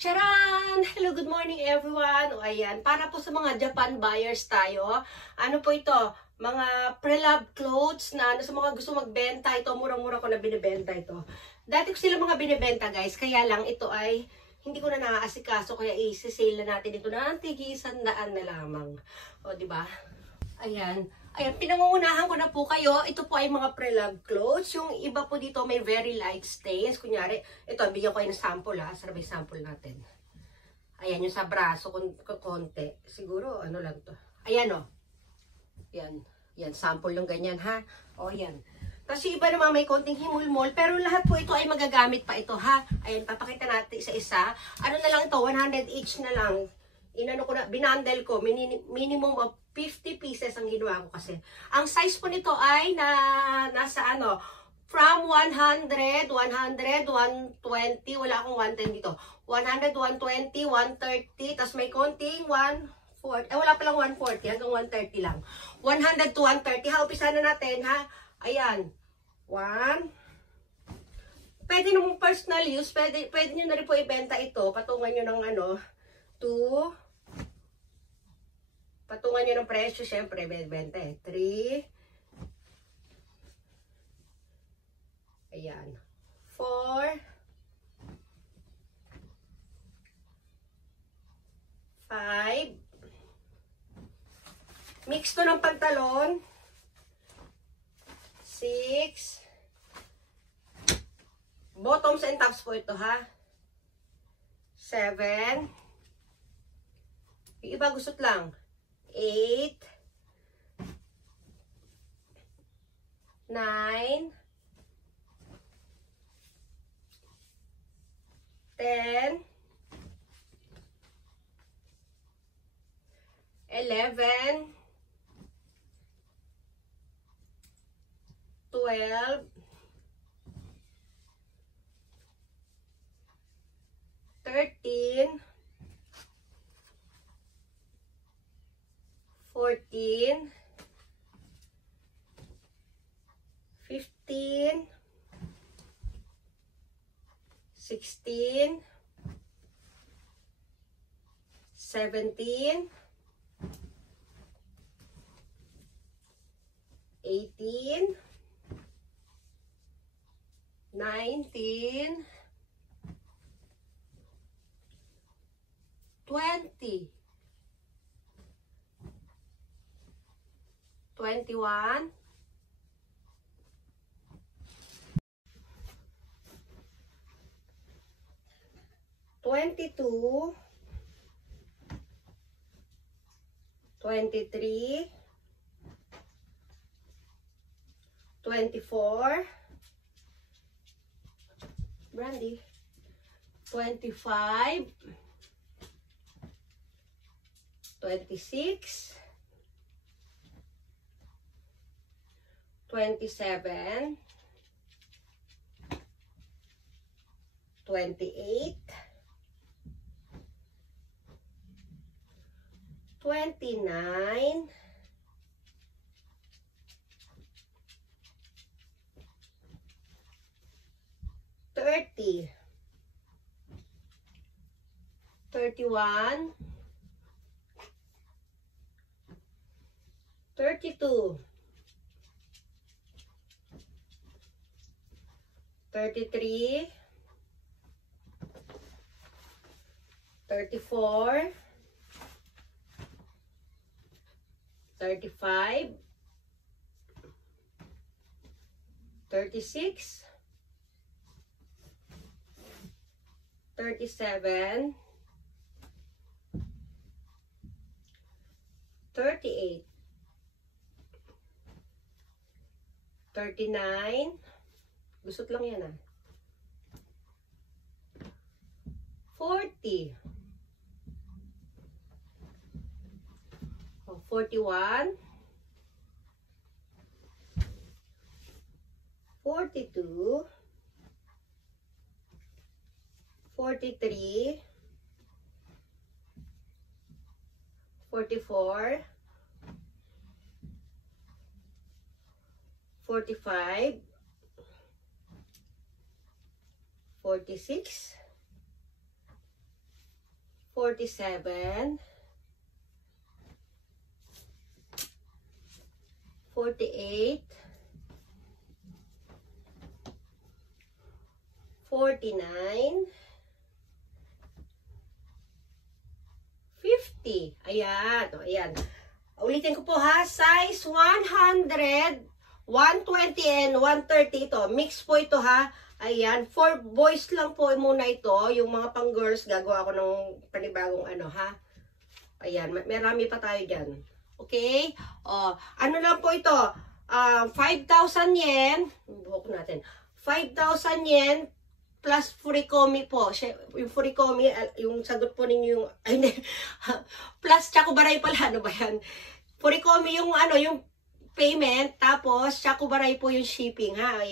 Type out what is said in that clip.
Charan! Hello, good morning everyone. O ayan, para po sa mga Japan buyers tayo. Ano po ito? Mga pre-love clothes na sa mga gusto magbenta. Ito, murang-mura ko na binibenta ito. Dati ko sila mga binibenta guys. Kaya lang ito ay hindi ko na naaasikaso. Kaya i-sale na natin ito na tig-100 na lamang. O, diba? Ayan. Ayan, pinangungunahan ko na po kayo. Ito po ay mga pre-love clothes. Yung iba po dito may very light stains. Kunyari, ito, bigyan ko kayo ng sample ha. Sarap yung sample natin. Ayan, yung sa braso, konti. Siguro, ano lang to. Ayan o. Yan. Yan, sample yung ganyan ha. O, yan. Tapos yung iba naman may konting himulmol. Pero lahat po ito ay magagamit pa ito ha. Ayan, papakita natin isa-isa. Ano na lang ito, 100 each na lang. Inano ko na, binandel ko. Minimum of 50 pieces ang ginawa ko kasi. Ang size po nito ay nasa ano, from 100, 100, 120, wala akong 110 dito. 100, 120, 130, tapos may konting 140, wala palang 140, hanggang 130 lang. 100 to 130, ha, umpisa na natin, ha. Ayan. 1. Pwede namang personal use, pwede nyo na rin po ibenta ito, patungan nyo ng ano, 2. Patungan nyo ng presyo, syempre, benta eh. 3. Ayan. 4. 5. Mix to ng pantalon. 6. Bottoms and tops po ito, ha. 7. Yung iba gustot lang. 8, 9, 10, 11, 12, 13, 14, 15, 16, 17, 18, 19, 20, 21, 22, 23, 24, Brandy, 25, 26, 27, 28, 29, 30, 31, 32, 33, 34, 35, 36, 37, 38, 39, gusot lang yan 40, 41, 42, 43, 44, 45, 46, 47, 48, 49, 50. Ayan. O, ayan. Ulitin ko po ha. Size 100, 120 and 130 ito. Mix po ito ha. Ayan. For boys lang po muna ito. Yung mga pang girls, gagawa ko ng panibagong ano ha. Ayan. Marami pa tayo dyan. Okay? O, ano lang po ito. 5,000 yen. Buhok natin. 5,000 yen plus furikomi po. Yung furikomi, yung sagot po ninyo yung, ay, plus chakubaray pala, ano ba yan? Furikomi yung ano, yung payment, tapos chakubaray po yung shipping, ha?